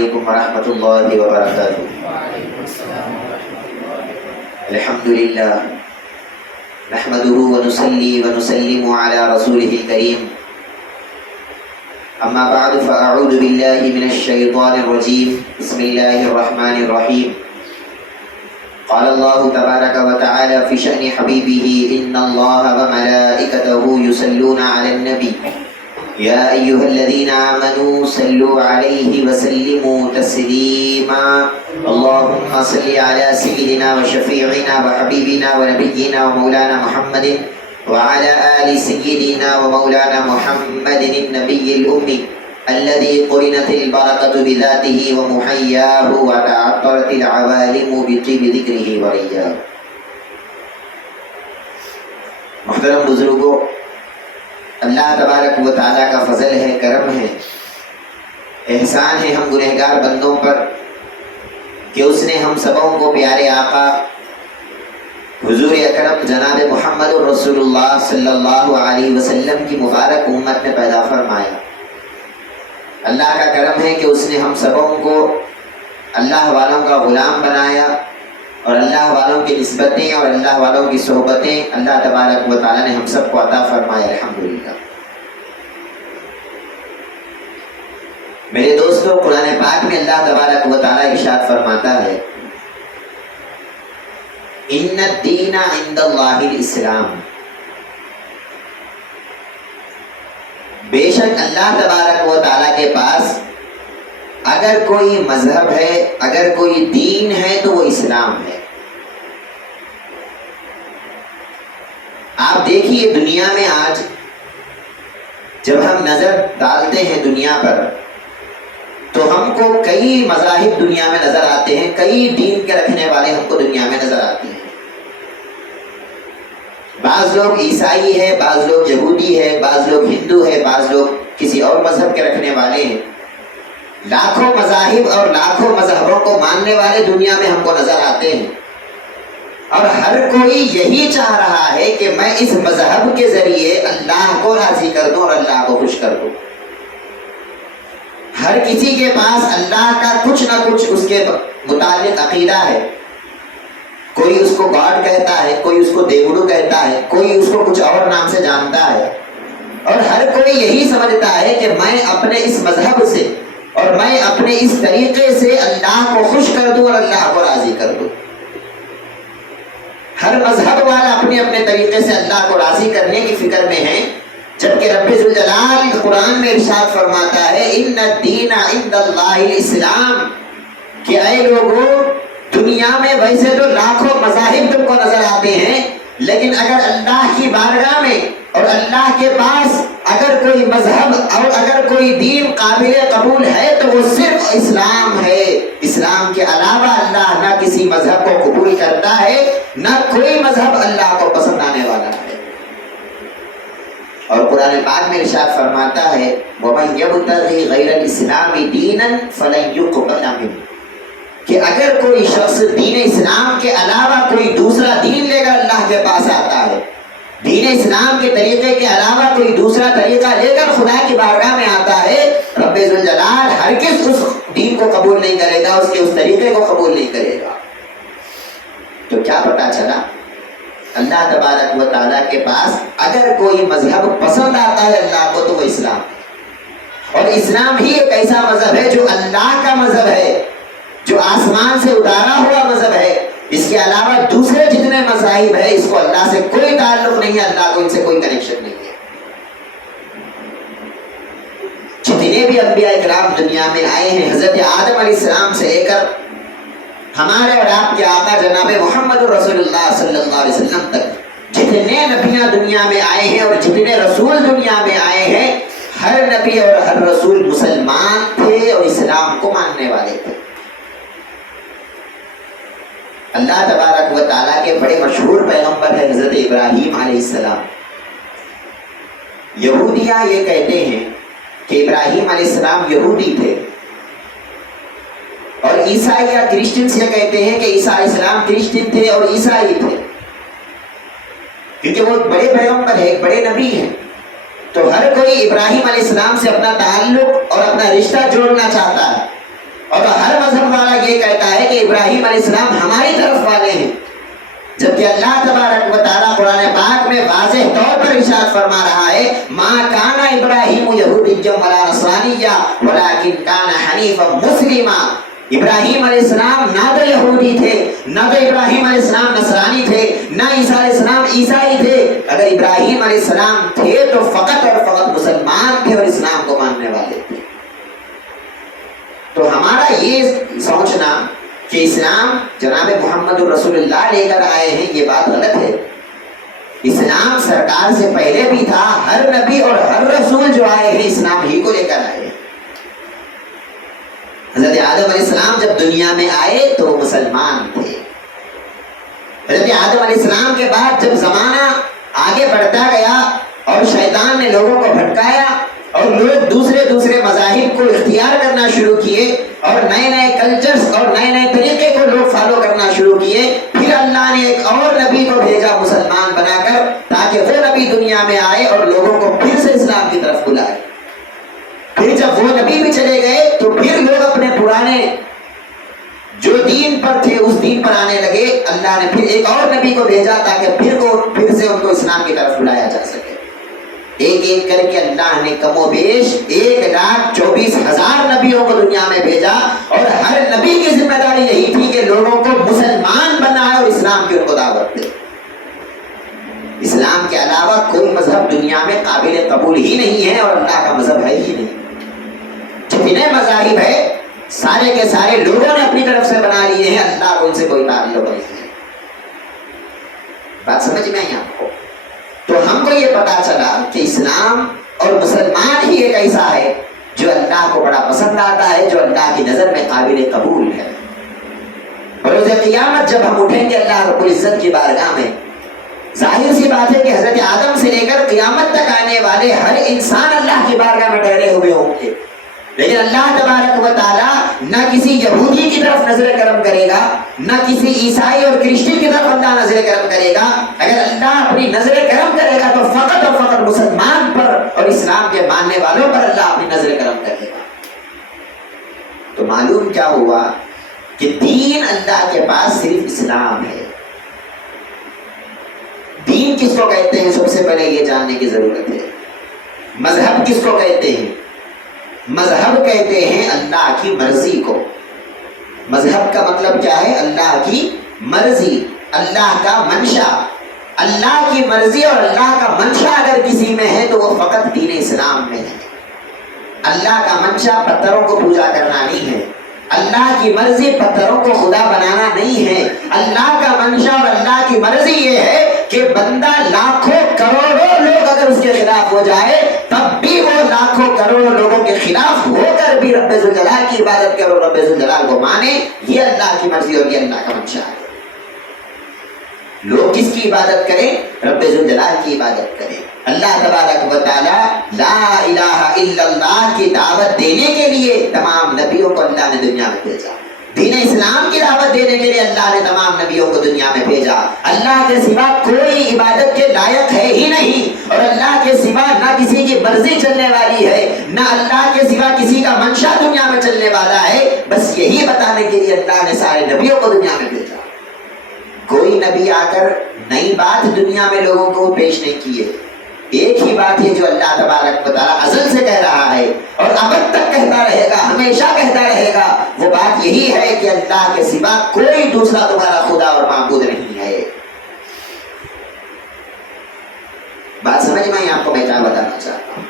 علیکم ورحمۃ اللہ وبرکاتہ۔ الحمدللہ نحمده ونصلي ونسلم على رسوله الكريم، اما بعد فاعوذ بالله من الشیطان الرجیم، بسم اللہ الرحمن الرحیم۔ قال الله تبارك وتعالى في شأن حبيبه إن الله وملائكته يصلون على النبي يا أيها الذين آمنوا صلوا عليه وسلموا تسليما اللهم صل على سيدنا وشفيعنا وحبيبنا ونبينا ومولانا محمد وعلى آل سيدنا ومولانا محمد النبي الأمي الذي قرنت البركة بذاته ومحياه وتعطرت العوالم بطيب ذكره ورياه۔ محترم بزرگوں، اللہ تبارک و تعالیٰ کا فضل ہے، کرم ہے، احسان ہے ہم گنہگار بندوں پر کہ اس نے ہم سبوں کو پیارے آقا حضور اکرم جناب محمد رسول اللہ صلی اللہ علیہ وسلم کی مبارک امت میں پیدا فرمایا۔ اللہ کا کرم ہے کہ اس نے ہم سبوں کو اللہ والوں کا غلام بنایا، اور اللہ والوں کی نسبتیں اور اللہ والوں کی صحبتیں اللہ تبارک و تعالیٰ نے ہم سب کو عطا فرمایا، الحمدللہ۔ میرے دوستو، قرآن پاک میں اللہ تبارک و تعالیٰ ارشاد فرماتا ہے، ان الدین عند اللہ الاسلام، بے شک اللہ تبارک و تعالیٰ کے پاس اگر کوئی مذہب ہے، اگر کوئی دین ہے تو وہ اسلام ہے۔ آپ دیکھیے دنیا میں آج جب ہم نظر ڈالتے ہیں دنیا پر تو ہم کو کئی مذاہب دنیا میں نظر آتے ہیں، کئی دین کے رکھنے والے ہم کو دنیا میں نظر آتے ہیں۔ بعض لوگ عیسائی ہے، بعض لوگ یہودی ہے، بعض لوگ ہندو ہے، بعض لوگ کسی اور مذہب کے رکھنے والے ہیں۔ لاکھوں مذاہب اور لاکھوں مذہبوں کو ماننے والے دنیا میں ہم کو نظر آتے ہیں، اور ہر کوئی یہی چاہ رہا ہے کہ میں اس مذہب کے ذریعے اللہ کو راضی کر دوں اور اللہ کو خوش کر دوں۔ ہر کسی کے پاس اللہ کا کچھ نہ کچھ اس کے متعلق عقیدہ ہے۔ کوئی اس کو گاڈ کہتا ہے، کوئی اس کو دیوڑو کہتا ہے، کوئی اس کو کچھ اور نام سے جانتا ہے، اور ہر کوئی یہی سمجھتا ہے کہ میں اپنے اس مذہب سے اور میں اپنے اس طریقے سے اللہ کو خوش کر دوں اور اللہ کو راضی کر دوں۔ ہر مذہب والا اپنے اپنے طریقے سے اللہ کو راضی کرنے کی فکر میں ہے، جبکہ رب ذوالجلال قرآن میں ارشاد فرماتا ہے، ان الدین عند اللہ الاسلام، کہ اے لوگوں، دنیا میں ویسے تو لاکھوں مذاہب تم کو نظر آتے ہیں، لیکن اگر اللہ کی بارگاہ میں اور اللہ کے پاس اگر کوئی مذہب اور اگر کوئی دین قابل قبول ہے تو وہ صرف اسلام ہے۔ اسلام کے علاوہ اللہ نہ کسی مذہب کو قبول کرتا ہے، نہ کوئی مذہب اللہ کو پسند آنے والا ہے۔ اور قرآن پاک میں ارشاد فرماتا ہے، وَمَن يَبْتَغِ غَيْرَ الْإِسْلَامِ دِينًا فَلَن يُقْبَلَ مِنْهُ، کہ اگر کوئی شخص دین اسلام کے علاوہ کوئی دوسرا دین لے کر اللہ کے پاس آتا ہے، دین اسلام کے طریقے کے علاوہ کوئی دوسرا طریقہ لے کر خدا کی بارگاہ میں آتا ہے، رب ذوالجلال ہرگز اس دین کو قبول نہیں کرے گا، اس کے اس طریقے کو قبول نہیں کرے گا۔ تو کیا پتا چلا؟ اللہ تبارک و تعالیٰ کے پاس اگر کوئی مذہب پسند آتا ہے اللہ کو تو وہ اسلام ہے، اور اسلام ہی ایک ایسا مذہب ہے جو اللہ کا مذہب ہے، جو آسمان سے اتارا ہوا مذہب ہے۔ اس کے علاوہ دوسرے جتنے مذاہب ہیں اس کو اللہ سے کوئی تعلق نہیں ہے، اللہ کو ان سے کوئی کنیکشن نہیں ہے۔ جتنے بھی انبیاء اکرام دنیا میں آئے ہیں، حضرت آدم علیہ السلام سے لے کر ہمارے اور آپ کے آقا جناب محمد رسول اللہ صلی اللہ علیہ وسلم تک جتنے نبیاں دنیا میں آئے ہیں اور جتنے رسول دنیا میں آئے ہیں، ہر نبی اور ہر رسول مسلمان تھے اور اسلام کو ماننے والے تھے۔ اللہ تبارک و تعالیٰ کے بڑے مشہور پیغمبر ہے حضرت ابراہیم علیہ السلام۔ یہودیاں یہ کہتے ہیں کہ ابراہیم علیہ السلام یہودی تھے، اور عیسائی یا کرسچنز یہ کہتے ہیں کہ عیسیٰ علیہ السلام کرسچن تھے اور عیسائی تھے، کیونکہ وہ بڑے پیغمبر ہیں، ایک بڑے نبی ہیں۔ تو ہر کوئی ابراہیم علیہ السلام سے اپنا تعلق اور اپنا رشتہ جوڑنا چاہتا ہے، اور ہر مذہب والا یہ کہتا ہے کہ ابراہیم علیہ السلام ہماری طرف والے ہیں، جبکہ اللہ تبارک و تعالیٰ قرآن پاک میں واضح طور پر ارشاد فرما رہا ہے ما کان ابراہیم یہودیا ولا نصرانیا ولکن کان حنیفا مسلما۔ ابراہیم علیہ السلام نہ تو یہودی تھے، نہ تو ابراہیم علیہ السلام نصرانی تھے، نہ عیسیٰ علیہ السلام عیسائی تھے۔ اگر ابراہیم علیہ السلام تھے تو فقط اور فقط مسلمان تھے اور اسلام کو ماننے والے تھے۔ تو ہمارا یہ سوچنا کہ اسلام جناب محمد رسول اللہ لے کر آئے ہیں، یہ بات غلط ہے۔ اسلام سرکار سے پہلے بھی تھا، ہر نبی اور ہر رسول جو آئے ہیں اسلام ہی کو لے کر آئے ہیں۔ حضرت آدم علیہ السلام جب دنیا میں آئے تو وہ مسلمان تھے۔ حضرت آدم علیہ السلام کے بعد جب زمانہ آگے بڑھتا گیا اور شیطان نے لوگوں کو بھٹکایا اور لوگ دوسرے مذاہب کو اختیار کرنا شروع کیے اور نئے نئے کلچرز اور نئے نئے طریقے کو لوگ فالو کرنا شروع کیے، پھر اللہ نے ایک اور نبی کو بھیجا مسلمان بنا کر، تاکہ وہ نبی دنیا میں آئے اور لوگوں کو پھر سے اسلام کی طرف بلائے۔ پھر جب وہ نبی بھی چلے گئے تو پھر لوگ اپنے پرانے جو دین پر تھے اس دین پر آنے لگے۔ اللہ نے پھر ایک اور نبی کو بھیجا تاکہ پھر سے ان کو اسلام کی طرف بلایا جا سکے۔ ایک ایک کر کے اللہ نے کم و بیش 1,24,000 نبیوں کو دنیا میں بھیجا، اور ہر نبی کی ذمہ داری یہی تھی کہ لوگوں کو مسلمان بنائے اور اسلام کی ان کو دعوت دے۔ اسلام کے علاوہ کوئی مذہب دنیا میں قابل قبول ہی نہیں ہے اور اللہ کا مذہب ہے ہی نہیں۔ جتنے مذاہب ہے سارے کے سارے لوگوں نے اپنی طرف سے بنا لیے ہیں، اللہ کو ان سے کوئی تعلق نہیں ہے۔ بات سمجھ میں آئی آپ کو؟ تو ہم کو یہ پتا چلا کہ اسلام اور مسلمان ہی ایک ایسا ہے جو اللہ کو بڑا پسند آتا ہے، جو اللہ کی نظر میں قابل قبول ہے۔ اور روز قیامت جب ہم اٹھیں گے اللہ رب العزت کی بارگاہ میں، ظاہر سی بات ہے کہ حضرت آدم سے لے کر قیامت تک آنے والے ہر انسان اللہ کی بارگاہ میں ٹھہرے ہوئے ہوں گے، لیکن اللہ تبارک و تعالی نہ کسی یہودی کی طرف نظر کرم کرے گا، نہ کسی عیسائی اور کرسچن کی طرف اللہ نظر کرم کرے گا۔ اگر اللہ اپنی نظر کرم کرے گا تو فقط اور فقط مسلمان پر اور اسلام کے ماننے والوں پر اللہ اپنی نظر کرم کرے گا۔ تو معلوم کیا ہوا کہ دین اللہ کے پاس صرف اسلام ہے۔ دین کس کو کہتے ہیں؟ سب سے پہلے یہ جاننے کی ضرورت ہے۔ مذہب کس کو کہتے ہیں؟ مذہب کہتے ہیں اللہ کی مرضی کو۔ مذہب کا مطلب کیا ہے؟ اللہ کی مرضی، اللہ کا منشا۔ اللہ کی مرضی اور اللہ کا منشا اگر کسی میں ہے تو وہ فقط دین اسلام میں ہے۔ اللہ کا منشا پتھروں کو پوجا کرنا نہیں ہے، اللہ کی مرضی پتھروں کو خدا بنانا نہیں ہے۔ اللہ کا منشا اور اللہ کی مرضی یہ ہے کہ بندہ لاکھوں کروڑوں لوگ اگر اس کے خلاف ہو جائے تب بھی وہ لاکھوں کروڑوں لوگوں کے خلاف ہو کر بھی رب ذوالجلال کی عبادت کرے اور رب ذوالجلال کو مانے۔ یہ اللہ کی مرضی اور یہ اللہ کا منشا ہے۔ لوگ کس کی عبادت کریں؟ رب ذوالجلال کی عبادت کریں۔ اللہ تبارک و تعالی لا الہ الا اللہ کی دعوت دینے کے لیے تمام نبیوں کو اللہ نے دنیا میں بھیجا۔ دین اسلام کی دعوت دینے کے لیے اللہ نے تمام نبیوں کو دنیا میں بھیجا۔ اللہ کے سوا کوئی عبادت کے لائق ہے ہی نہیں، اور اللہ کے سوا نہ کسی کی مرضی چلنے والی ہے، نہ اللہ کے سوا کسی کا منشا دنیا میں چلنے والا ہے۔ بس یہی بتانے کے لیے اللہ نے سارے نبیوں کو دنیا میں بھیجا۔ کوئی نبی آ کر نئی بات دنیا میں لوگوں کو پیش نہیں کی ہے۔ ایک ہی بات ہے جو اللہ تبارک و تعالی ازل سے کہہ رہا ہے اور ابد تک کہتا رہے گا، ہمیشہ کہتا رہے گا، وہ بات یہی ہے کہ اللہ کے سوا کوئی دوسرا تمہارا خدا اور معبود نہیں ہے۔ بات سمجھ میں آپ کو میں کیا بتانا چاہتا ہوں؟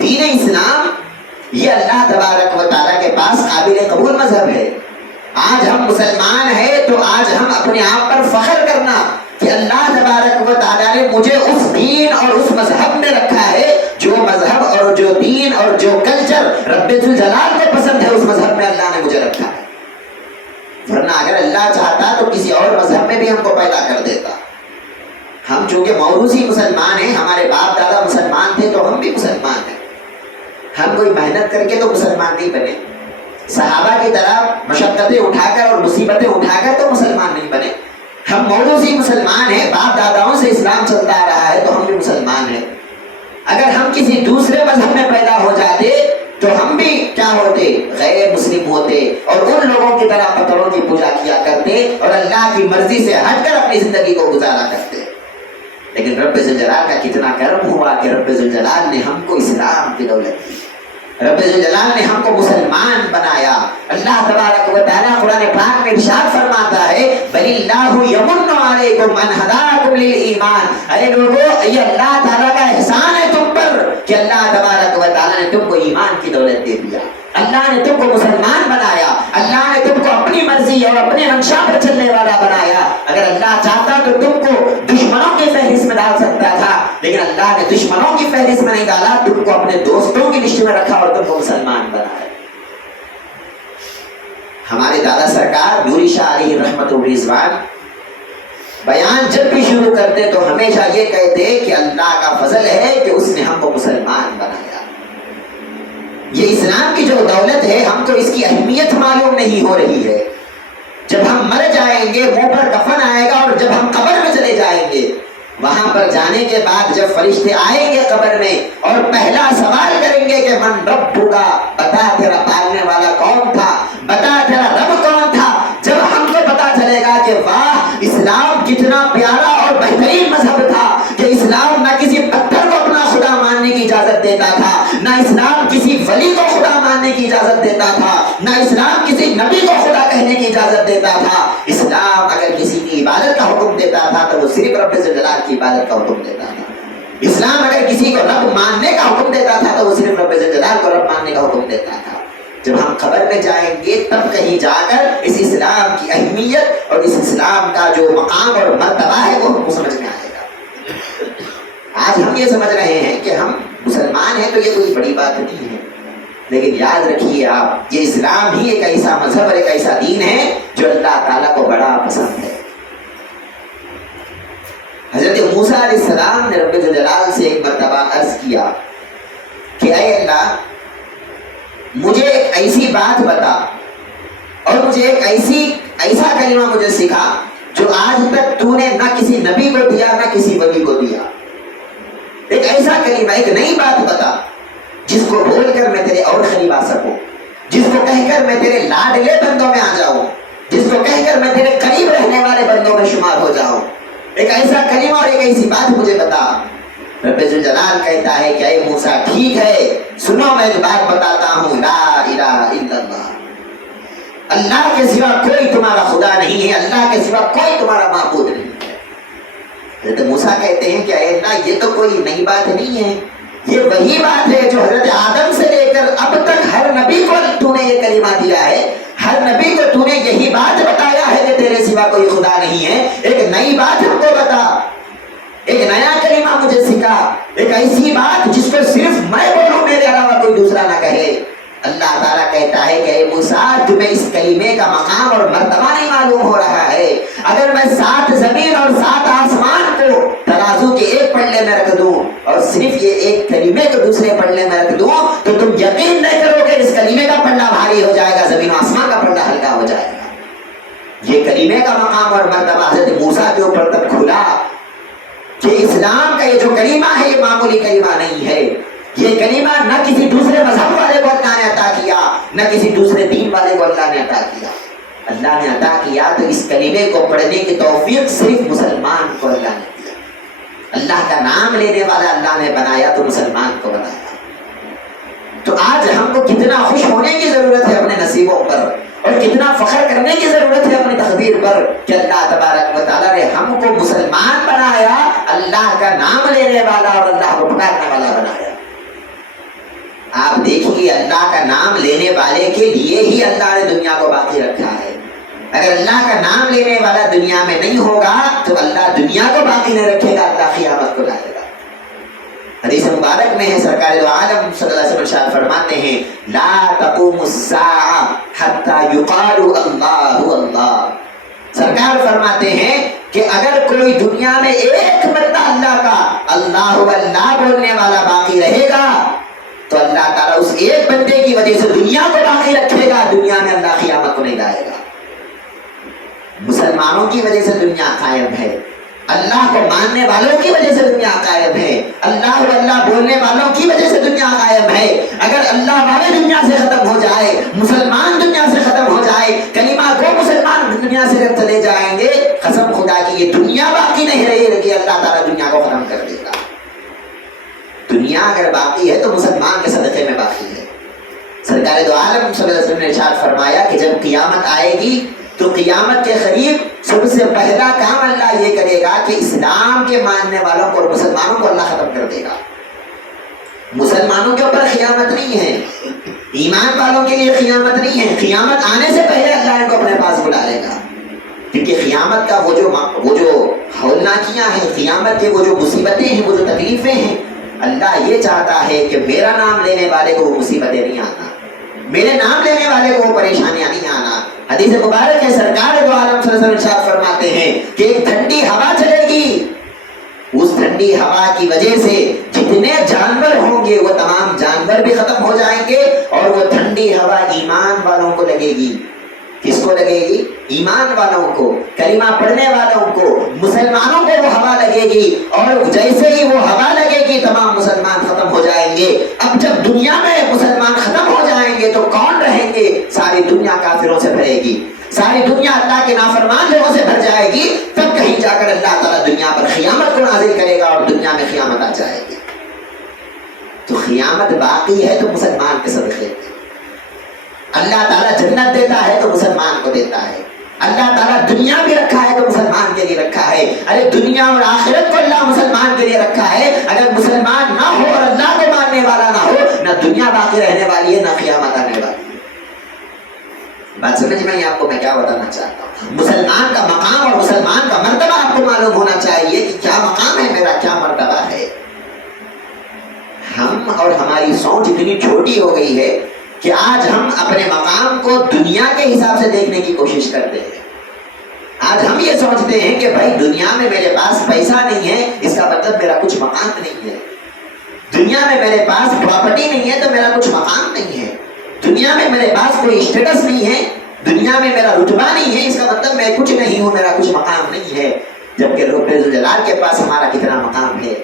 دین اسلام یہ اللہ تبارک و تعالی کے پاس قابل قبول مذہب ہے۔ آج ہم مسلمان ہیں تو آج ہم اپنے آپ پر فخر کرنا کہ اللہ تبارک و تعالیٰ نے مجھے اس دین اور اس مذہب میں رکھا ہے جو مذہب اور جو دین اور جو کلچر رب ذوالجلال کو پسند ہے، اس مذہب میں اللہ نے مجھے رکھا ہے۔ ورنہ اگر اللہ چاہتا تو کسی اور مذہب میں بھی ہم کو پیدا کر دیتا۔ ہم چونکہ موروثی مسلمان ہیں، ہمارے باپ دادا مسلمان تھے تو ہم بھی مسلمان ہیں۔ ہم کوئی محنت کر کے تو مسلمان نہیں بنے، صحابہ کی طرح مشقتیں اٹھا کر اور مصیبتیں اٹھا کر تو مسلمان نہیں بنے۔ ہم موروثی مسلمان ہیں، باپ داداؤں سے اسلام چلتا آ رہا ہے تو ہم بھی مسلمان ہیں۔ اگر ہم کسی دوسرے مذہب میں پیدا ہو جاتے تو ہم بھی کیا ہوتے؟ غیر مسلم ہوتے اور ان لوگوں کی طرح پتھروں کی پوجا کیا کرتے اور اللہ کی مرضی سے ہٹ کر اپنی زندگی کو گزارا کرتے۔ لیکن رب ذوالجلال کا کتنا کرم ہوا کہ رب ذوالجلال نے ہم کو اسلام کی دولت دی، رب ذوالجلال نے ہم کو مسلمان بنایا۔ اللہ تبارک و تعالیٰ قرآن پاک میں ارشاد فرماتا ہے بل اللہ یمن علیکم ان ہداکم للایمان، اے لوگو یہ اللہ تعالیٰ کا احسان ہے تم پر کہ اللہ تبارک و تعالیٰ نے تم کو ایمان کی دولت دے دیا، اللہ نے تم کو مسلمان بنایا، اللہ نے تم کو اپنی مرضی اور اپنے منشا پر چلنے والا بنایا۔ اگر اللہ چاہتا تو تم کو دشمنوں کی فہرست میں ڈال سکتا تھا، لیکن اللہ نے دشمنوں کی فہرست میں نہیں ڈالا، تم کو اپنے دوستوں کی لسٹ میں رکھا اور تم کو مسلمان بنایا۔ ہمارے دادا سرکار نوری شاہ علیہ رحمت و رضوان بیان جب بھی شروع کرتے تو ہمیشہ یہ کہتے کہ اللہ کا فضل ہے کہ اس نے ہم کو مسلمان بنایا۔ یہ اسلام کی جو دولت ہے ہم کو اس کی اہمیت معلوم نہیں ہو رہی ہے۔ جب ہم مر جائیں گے منہ پر کفن آئے گا اور جب ہم قبر میں چلے جائیں گے، وہاں پر جانے کے بعد جب فرشتے آئیں گے قبر میں اور پہلا سوال کریں گے کہ من رب کا، بتا تیرا پالنے والا کون تھا، بتا تیرا رب کون تھا۔ جب ہم کو پتا چلے گا کہ واہ اسلام کتنا پیارا اور بہترین مذہب تھا کہ اسلام نہ کسی پتھر کو اپنا خدا ماننے کی اجازت دیتا تھا، نہ اسلام کسی ولی کو خدا ماننے کی اجازت دیتا تھا، نہ اسلام کسی نبی کو خدا کہنے کی اجازت دیتا تھا۔ اسلام اگر کسی کی عبادت کا حکم دیتا تھا تو وہ صرف رب ذوالجلال کی عبادت کا حکم دیتا تھا۔ اسلام اگر کسی کو رب ماننے کا حکم دیتا تھا تو وہ صرف رب ذوالجلال کو رب ماننے کا حکم دیتا تھا۔ جب ہم قبر میں جائیں گے تب کہیں جا کر اس اسلام کی اہمیت اور اس اسلام کا جو مقام اور مرتبہ ہے وہ ہم کو سمجھ میں آئے گا۔ آج ہم یہ سمجھ رہے ہیں کہ ہم مسلمان ہیں تو یہ کوئی بڑی بات نہیں ہے، لیکن یاد رکھیے آپ یہ اسلام ہی ایک ایسا مذہب اور ایک ایسا دین ہے جو اللہ تعالیٰ کو بڑا پسند ہے۔ حضرت موسیٰ علیہ السلام نے رب ذوالجلال سے ایک مرتبہ عرض کیا کہ اے اللہ مجھے ایک ایسی بات بتا اور مجھے ایک ایسا کلمہ مجھے سکھا جو آج تک تو نے نہ کسی نبی کو دیا نہ کسی ولی کو دیا۔ ایک ایسا کلمہ، ایک نئی بات بتا جس کو بول کر میں تیرے اور قریب آ سکوں، جس کو کہہ کر میں تیرے لاڈلے بندوں میں آ جاؤں، جس کو کہہ کر میں تیرے قریب رہنے والے بندوں میں شمار ہو جاؤں۔ ایک ایسا کلمہ اور ایک ایسی بات مجھے بتا۔ رب ذوالجلال کہتا ہے کہ اے موسیٰ ٹھیک ہے سنو میں ایک بات بتاتا ہوں، لا الہ الا اللہ، اللہ کے سوا کوئی تمہارا خدا نہیں ہے، اللہ کے سوا کوئی تمہارا معبود نہیں ہے۔ حضرت موسیٰ کہتے ہیں کہ اے اللہ یہ تو کوئی نئی بات نہیں ہے، یہ وہی بات ہے جو حضرت آدم سے لے کر اب تک ہر نبی کو تو نے یہ کلمہ دیا ہے، ہر نبی کو تو نے یہی بات بتایا ہے کہ تیرے سوا کوئی خدا نہیں ہے۔ ایک نئی بات ہم کو بتا، ایک نیا کلمہ مجھے سکھا، ایک ایسی بات جس کو صرف میں بولوں میرے علاوہ کوئی دوسرا نہ کہے۔ اللہ تعالیٰ کہتا ہے کہ اے موسیٰ تمہیں اس کلمے کا مقام اور مرتبہ نہیں معلوم ہو رہا ہے۔ اگر میں 7 زمین اور 7 آسمان کو ترازو کے ایک پلڑے میں رکھ دوں اور صرف یہ ایک کلمے کو دوسرے پلڑے میں رکھ دوں تو تم یقین نہیں کرو گے اس کلمے کا پلڑا بھاری ہو جائے گا، زمین و آسمان کا پلڑا ہلکا ہو جائے گا۔ یہ کلمے کا مقام اور مرتبہ حضرت موسیٰ کے اوپر تب کھلا کہ اسلام کا یہ جو کلمہ ہے یہ معمولی کلمہ نہیں ہے، یہ کلمہ نہ کسی دوسرے مذہب والے کو اللہ نے عطا کیا نہ کسی دوسرے دین والے کو اللہ نے عطا کیا۔ اللہ نے عطا کیا تو اس کلمے کو پڑھنے کی توفیق صرف مسلمان کو اللہ نے دیا۔ اللہ کا نام لینے والا اللہ نے بنایا تو مسلمان کو بنایا۔ تو آج ہم کو کتنا خوش ہونے کی ضرورت ہے اپنے نصیبوں پر اور کتنا فخر کرنے کی ضرورت ہے اپنی تقدیر پر کہ اللہ تبارک و تعالیٰ نے ہم کو مسلمان بنایا، اللہ کا نام لینے والا اور اللہ کو پکارنے والا بنایا۔ آپ دیکھیے اللہ کا نام لینے والے کے لیے ہی اللہ نے دنیا کو باقی رکھا ہے۔ اگر اللہ کا نام لینے والا دنیا میں نہیں ہوگا تو اللہ دنیا کو باقی نہیں رکھے گا، اللہ قیامت کو لائے گا۔ حدیث مبارک میں ہے سرکار دو عالم صلی اللہ علیہ وسلم ارشاد فرماتے ہیں لا تقوم الساعہ حتی یقال اللہ اللہ۔ سرکار فرماتے ہیں کہ اگر کوئی دنیا میں ایک بندہ اللہ کا اللہ اللہ بولنے والا باقی رہے گا تو اللہ تعالیٰ اس ایک بندے کی وجہ سے دنیا کو باقی رکھے گا، دنیا میں اللہ قیامت کو نہیں لائے گا۔ مسلمانوں کی وجہ سے دنیا قائم ہے، اللہ کو ماننے والوں کی وجہ سے دنیا قائم ہے، اللہ اللہ بولنے والوں کی وجہ سے دنیا قائم ہے۔ اگر اللہ والے دنیا سے ختم ہو جائے، مسلمان دنیا سے ختم ہو جائے، کلمہ گو مسلمان دنیا سے جب چلے جائیں گے، قسم خدا کی یہ دنیا باقی نہیں رہے گی، اللہ تعالیٰ دنیا کو ختم کر دے گا۔ دنیا اگر باقی ہے تو مسلمان کے صدقے میں باقی ہے۔ سرکار دو عالم صلی اللہ علیہ وسلم نے ارشاد فرمایا کہ جب قیامت آئے گی تو قیامت کے قریب سب سے پہلا کام اللہ یہ کرے گا کہ اسلام کے ماننے والوں کو اور مسلمانوں کو اللہ ختم کر دے گا۔ مسلمانوں کے اوپر قیامت نہیں ہے، ایمان والوں کے لیے قیامت نہیں ہے، قیامت آنے سے پہلے اللہ ان کو اپنے پاس بلا لے گا، کیونکہ قیامت کا وہ جو ہولناکیاں ہیں، قیامت کے وہ جو مصیبتیں ہیں، وہ جو تکلیفیں ہیں، اللہ یہ چاہتا ہے کہ میرا نام لینے والے کو وہ مصیبتیں نہیں آنا، میرے نام لینے والے کو وہ پریشانیاں نہیں آنا۔ حدیث مبارک ہے، سرکار دو عالم صلی اللہ علیہ وسلم ارشاد فرماتے ہیں کہ ایک ٹھنڈی ہوا چلے گی، اس ٹھنڈی ہوا کی وجہ سے جتنے جانور ہوں گے وہ تمام جانور بھی ختم ہو جائیں گے، اور وہ ٹھنڈی ہوا ایمان والوں کو لگے گی۔ کس کو لگے گی؟ ایمان والوں کو، کلمہ پڑھنے والوں کو، مسلمانوں کو وہ ہوا لگے گی، اور جیسے ہی وہ ہوا لگے گی تمام مسلمان ختم ہو جائیں گے۔ اب جب دنیا میں مسلمان ختم ہو جائیں گے تو کون رہیں گے؟ ساری دنیا کافروں سے بھرے گی، ساری دنیا اللہ کے نافرمان لوگوں سے بھر جائے گی، تب کہیں جا کر اللہ تعالیٰ دنیا پر قیامت کو نازل کرے گا اور دنیا میں قیامت آ جائے گی۔ تو قیامت باقی ہے تو مسلمان کے صدقے، اللہ تعالیٰ جنت دیتا ہے تو مسلمان کو دیتا ہے، اللہ تعالیٰ دنیا بھی رکھا ہے تو مسلمان کے لیے رکھا ہے۔ ارے دنیا اور آخرت کو اللہ مسلمان کے لیے رکھا ہے، اگر مسلمان نہ ہو اور اللہ کو ماننے والا نہ ہو، نہ دنیا باقی رہنے والی ہے نہ قیامت آنے والی ہے۔ بات سمجھ میں آپ کو میں کیا بتانا چاہتا ہوں؟ مسلمان کا مقام اور مسلمان کا مرتبہ آپ کو معلوم ہونا چاہیے کہ کیا مقام ہے میرا، کیا مرتبہ ہے۔ ہم اور ہماری سوچ اتنی چھوٹی ہو گئی ہے کہ آج ہم اپنے مقام کو دنیا کے حساب سے دیکھنے کی کوشش کرتے ہیں۔ آج ہم یہ سوچتے ہیں کہ بھائی دنیا میں میرے پاس پیسہ نہیں ہے اس کا مطلب میرا کچھ مقام نہیں ہے، دنیا میں میرے پاس پراپرٹی نہیں ہے تو میرا کچھ مقام نہیں ہے، دنیا میں میرے پاس کوئی اسٹیٹس نہیں ہے، دنیا میں میرا رتبہ نہیں ہے، اس کا مطلب میں کچھ نہیں ہوں، میرا کچھ مقام نہیں ہے۔ جبکہ رب الجلال کے پاس ہمارا کتنا مقام ہے۔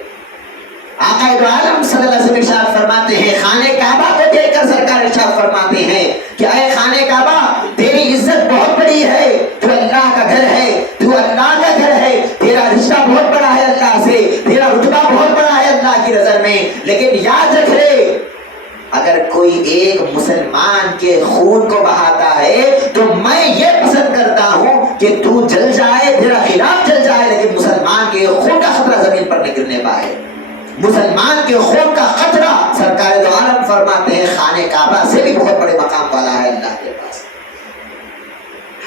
آقا دو عالم صلی اللہ علیہ وسلم ارشاد فرماتے ہیں، خانہ کعبہ کو دیکھ کر سرکار ارشاد فرماتے ہیں کہ اے خانہ کعبہ تیری عزت بہت بڑی ہے، تو اللہ کا گھر ہے، تو اللہ کا گھر ہے، تیرا رشتہ بہت بڑا ہے اللہ سے، تیرا رتبہ بہت بڑا ہے اللہ کی نظر میں، لیکن یاد رکھ لے اگر کوئی ایک مسلمان کے خون کو بہاتا ہے تو میں یہ پسند کرتا ہوں کہ تو جل جائے، تیرا خلاف جل جائے، لیکن مسلمان کے خون کا خطرہ زمین پر نہ گرنے پائے۔ مسلمان کے خون کا خطرہ سرکار دو عالم فرماتے ہیں خانہ کعبہ سے بھی بہت بڑے مقام والا ہے اللہ کے پاس۔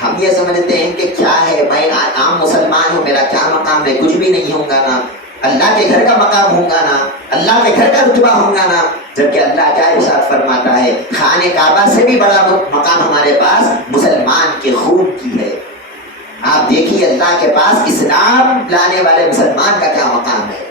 ہم یہ سمجھتے ہیں کہ کیا ہے، میں عام مسلمان ہوں، میرا کیا مقام ہے، کچھ بھی نہیں ہوں گا نا، اللہ کے گھر کا مقام ہوں گا نا، اللہ کے گھر کا رتبہ ہوں گا نا، جبکہ اللہ کیا ارشاد فرماتا ہے خانہ کعبہ سے بھی بڑا مقام ہمارے پاس مسلمان کے خون کی ہے۔ آپ دیکھیے اللہ کے پاس اسلام لانے والے مسلمان کا کیا مقام ہے،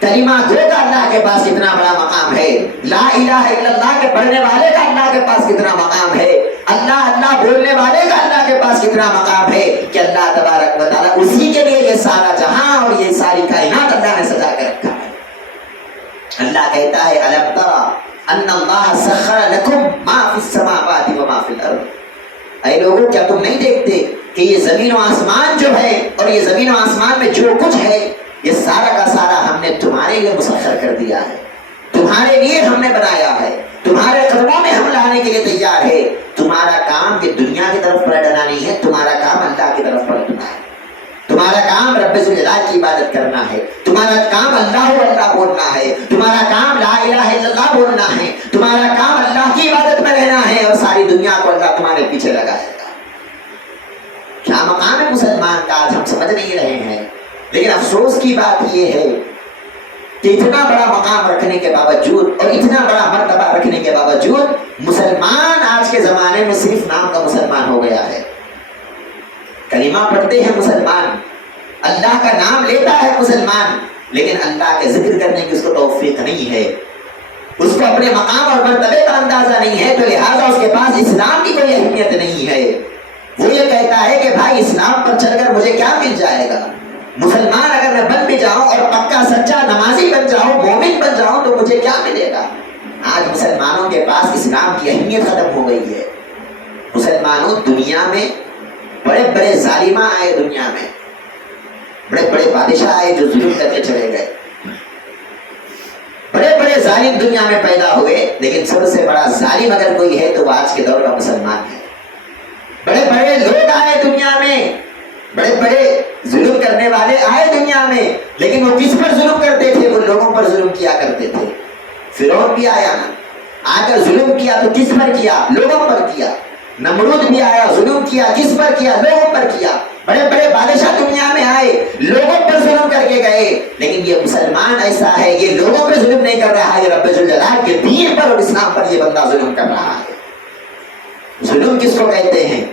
کلمہ گو کا اللہ کے پاس کتنا بڑا مقام ہے، لا الہ الا اللہ کے پڑھنے والے کا اللہ کے پاس کتنا مقام ہے، اللہ اللہ بولنے والے کا اللہ کے پاس کتنا مقام ہے کہ اللہ تبارک و تعالیٰ اسی کے لیے یہ سارا جہاں اور یہ ساری کائنات اللہ نے سجا کر رکھا ہے۔ اللہ کہتا ہے الم تر ان اللہ سخر لکم ما فی السماوات و ما فی الارض، اے لوگوں کیا تم نہیں دیکھتے کہ یہ زمین و آسمان جو ہے اور یہ زمین و آسمان میں جو کچھ ہے یہ سارا کا سارا ہم نے تمہارے لیے مسخر کر دیا ہے، تمہارے لیے ہم نے بنایا ہے، تمہارے قدموں میں ہم لانے کے لیے تیار ہے۔ تمہارا کام کہ دنیا کی طرف پلٹنا نہیں ہے، تمہارا کام اللہ کی طرف پلٹنا ہے، تمہارا کام رب ذوالجلال کی عبادت کرنا ہے، تمہارا کام اللہ اللہ بولنا ہے، تمہارا کام لا الہ الا اللہ بولنا ہے، تمہارا کام اللہ کی عبادت میں رہنا ہے، اور ساری دنیا کو اللہ تمہارے پیچھے لگائے گا۔ کیا مقام ہے مسلمان کا آج ہم سمجھ نہیں رہے ہیں، لیکن افسوس کی بات یہ ہے کہ اتنا بڑا مقام رکھنے کے باوجود اور اتنا بڑا مرتبہ رکھنے کے باوجود مسلمان آج کے زمانے میں صرف نام کا مسلمان ہو گیا ہے۔ کلمہ پڑھتے ہیں مسلمان، اللہ کا نام لیتا ہے مسلمان، لیکن اللہ کے ذکر کرنے کی اس کو توفیق نہیں ہے، اس کو اپنے مقام اور مرتبے کا اندازہ نہیں ہے، تو لہٰذا اس کے پاس اسلام کی کوئی اہمیت نہیں ہے۔ وہ یہ کہتا ہے کہ بھائی اسلام پر چل کر مجھے کیا مل جائے گا، مسلمان اگر میں بن بھی جاؤں اور پکا سچا نمازی بن جاؤں، مومن بن جاؤں، تو مجھے کیا ملے گا؟ آج مسلمانوں کے پاس اسلام کی اہمیت ختم ہو گئی ہے۔ مسلمانوں، دنیا میں بڑے بڑے ظالمان آئے، دنیا میں بڑے بڑے بادشاہ آئے جو ظلم کر کے چلے گئے، بڑے بڑے ظالم دنیا میں پیدا ہوئے، لیکن سب سے بڑا ظالم اگر کوئی ہے تو وہ آج کے دور کا مسلمان ہے۔ بڑے بڑے لوگ آئے دنیا میں، بڑے بڑے ظلم کرنے والے آئے دنیا میں، لیکن وہ کس پر ظلم کرتے تھے؟ وہ لوگوں پر ظلم کیا کرتے تھے۔ فرعون بھی آیا نا، آ کر ظلم کیا تو کس پر کیا؟ لوگوں پر کیا۔ نمرود بھی آیا، ظلم کیا، کس پر کیا؟ لوگوں پر کیا۔ بڑے بڑے بادشاہ دنیا میں آئے، لوگوں پر ظلم کر کے گئے، لیکن یہ مسلمان ایسا ہے، یہ لوگوں پہ ظلم نہیں کر رہا ہے، یہ رب ذوالجلال کے دین پر اور اسلام پر یہ بندہ ظلم کر رہا ہے۔ ظلم کس کو کہتے ہیں؟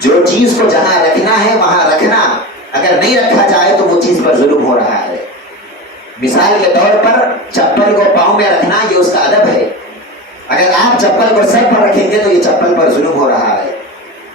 جو چیز کو جہاں رکھنا ہے وہاں رکھنا، اگر نہیں رکھا جائے تو وہ چیز پر ظلم ہو رہا ہے۔ مثال کے طور پر چپل کو پاؤں میں رکھنا، یہ اس کا ادب ہے۔ اگر آپ چپل کو سر پر رکھیں گے تو یہ چپل پر ظلم ہو رہا ہے۔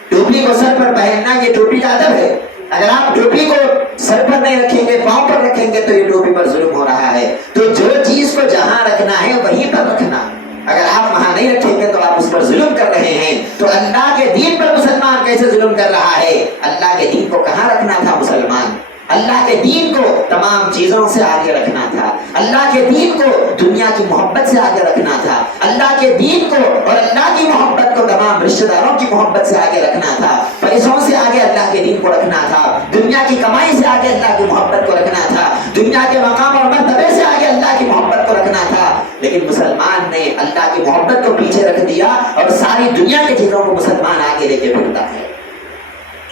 ٹوپی کو سر پر پہننا، یہ ٹوپی کا ادب ہے۔ اگر آپ ٹوپی کو سر پر نہیں رکھیں گے، پاؤں پر رکھیں گے تو یہ ٹوپی پر ظلم ہو رہا ہے۔ تو جو چیز کو جہاں رکھنا ہے وہیں پر رکھنا، اگر آپ وہاں نہیں رکھیں گے تو آپ اس پر ظلم کر رہے ہیں۔ تو اللہ کے دین پر مسلمان کیسے ظلم کر رہا ہے؟ اللہ کے دین کو کہاں رکھنا تھا مسلمان؟ اللہ کے دین کو تمام چیزوں سے آگے رکھنا تھا، اللہ کے دین کو دنیا کی محبت سے آگے رکھنا تھا، اللہ کے دین کو اور اللہ کی محبت کو تمام رشتہ داروں کی محبت سے آگے رکھنا تھا، پیسوں سے آگے اللہ کے دین کو رکھنا تھا، دنیا کی کمائی سے آگے اللہ کی محبت کو رکھنا تھا، دنیا کے مقام اور مرتبے سے آگے اللہ کی محبت کو رکھنا تھا۔ لیکن مسلمان نے اللہ کی محبت کو پیچھے رکھ دیا اور ساری دنیا کی چیزوں کو مسلمان آگے لے کے پھرتا ہے،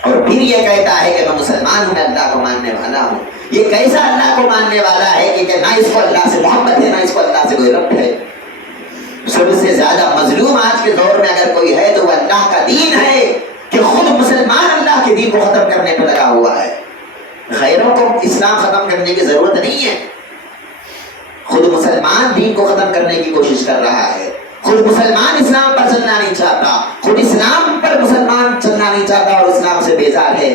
اور پھر یہ کہتا ہے کہ میں مسلمان ہوں، میں اللہ کو ماننے والا ہوں۔ یہ کیسا اللہ کو ماننے والا ہے کہ نہ اس کو اللہ سے محبت ہے، نہ اس کو اللہ سے کوئی ربط ہے۔ سب سے زیادہ مظلوم آج کے دور میں اگر کوئی ہے تو وہ اللہ کا دین ہے، کہ خود مسلمان اللہ کے دین کو ختم کرنے پہ لگا ہوا ہے۔ غیروں کو اسلام ختم کرنے کی ضرورت نہیں ہے، خود مسلمان دین کو ختم کرنے کی کوشش کر رہا ہے۔ خود مسلمان اسلام پر چلنا نہیں چاہتا، خود اسلام پر مسلمان چلنا نہیں چاہتا اور اسلام سے بیزار ہے۔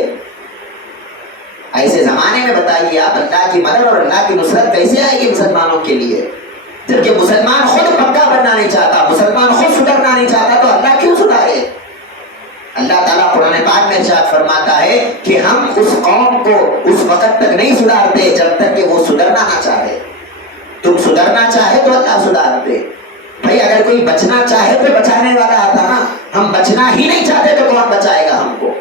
ایسے زمانے میں بتائیے آپ اللہ کی مدد اور اللہ کی نصرت کیسے آئے گی مسلمانوں کے لیے؟ جبکہ مسلمان خود پکا بننا نہیں چاہتا، مسلمان خود سدھرنا نہیں چاہتا، تو اللہ کیوں سدھارے؟ اللہ تعالیٰ قرآن پاک میں ارشاد فرماتا ہے کہ ہم اس قوم کو اس وقت تک نہیں سدھارتے جب تک کہ وہ سدھرنا نہ چاہے۔ تم سدھرنا چاہے تو اللہ سدھارتے۔ بھائی اگر کوئی بچنا چاہے تو بچانے والا آتا نا، ہم بچنا ہی نہیں چاہتے تو کون بچائے گا ہم کو؟